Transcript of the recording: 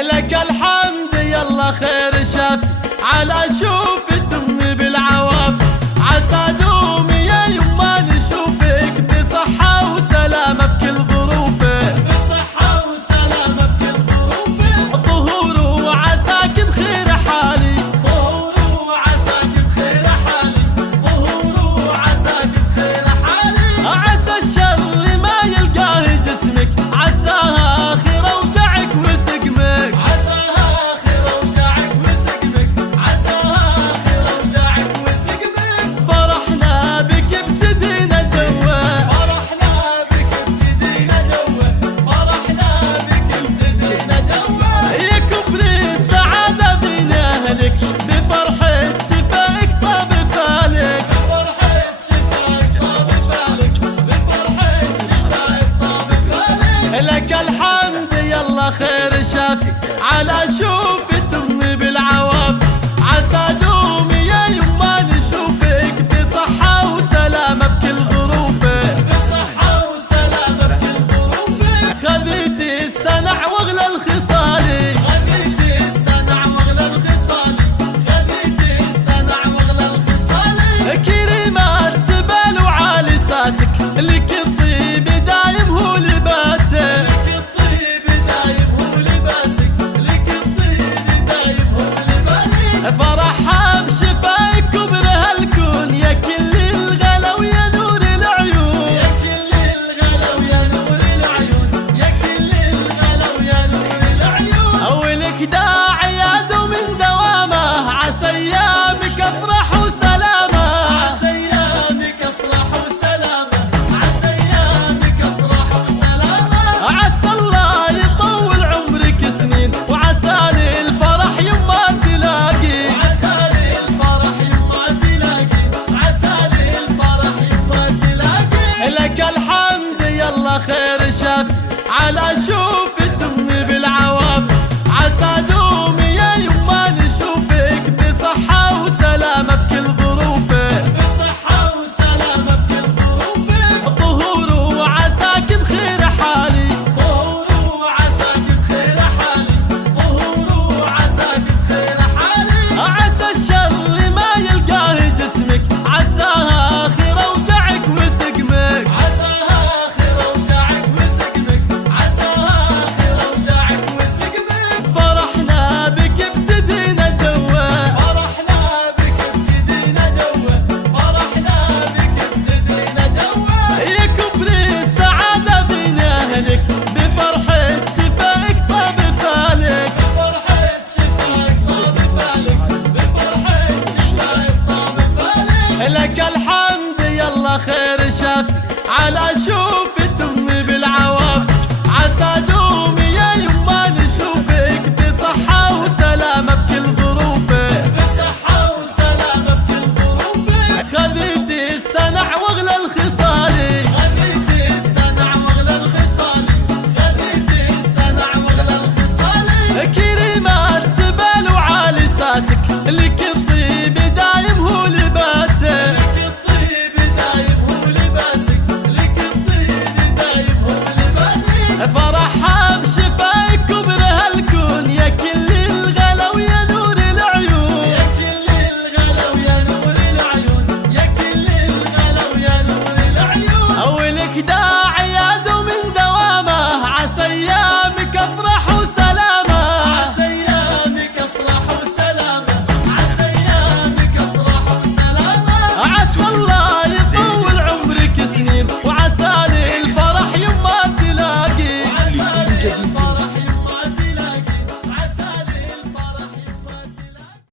لك الحمد يلا خير شاف على شوفة امي بالعواف. عسى دومي يا يما نشوفك بصحة وسلامة بكل ظروفك، بصحة وسلامة بكل ظروفك. طهور وعساك بخير حالي، طهور وعساك بخير حالي، طهور وعساك بخير حالي. عسى الشر ما يلقاه جسمك، عساها خير اوجعك وسقمك، عساها خير اوجعك وسقمك، عساها خير اوجعك وسقمك. فرحنا بك ابتدينا جوه، فرحنا بك ابتدينا جوه، فرحنا بك ابتدينا جوه. يا كبري السعادة بين اهلك، بفرحة شفاك طاب فالك، بفرحة شفاك طاب فالك، بفرحة شفاك طاب فالك. لك الحمد يلا خير شاف على شوفة امي بالعواف. عسى دومي يا يما نشوفك بصحة وسلامة بكل ظروفك، بصحة وسلامة بكل ظروفك. خذيتي السنع واغلى الخصال،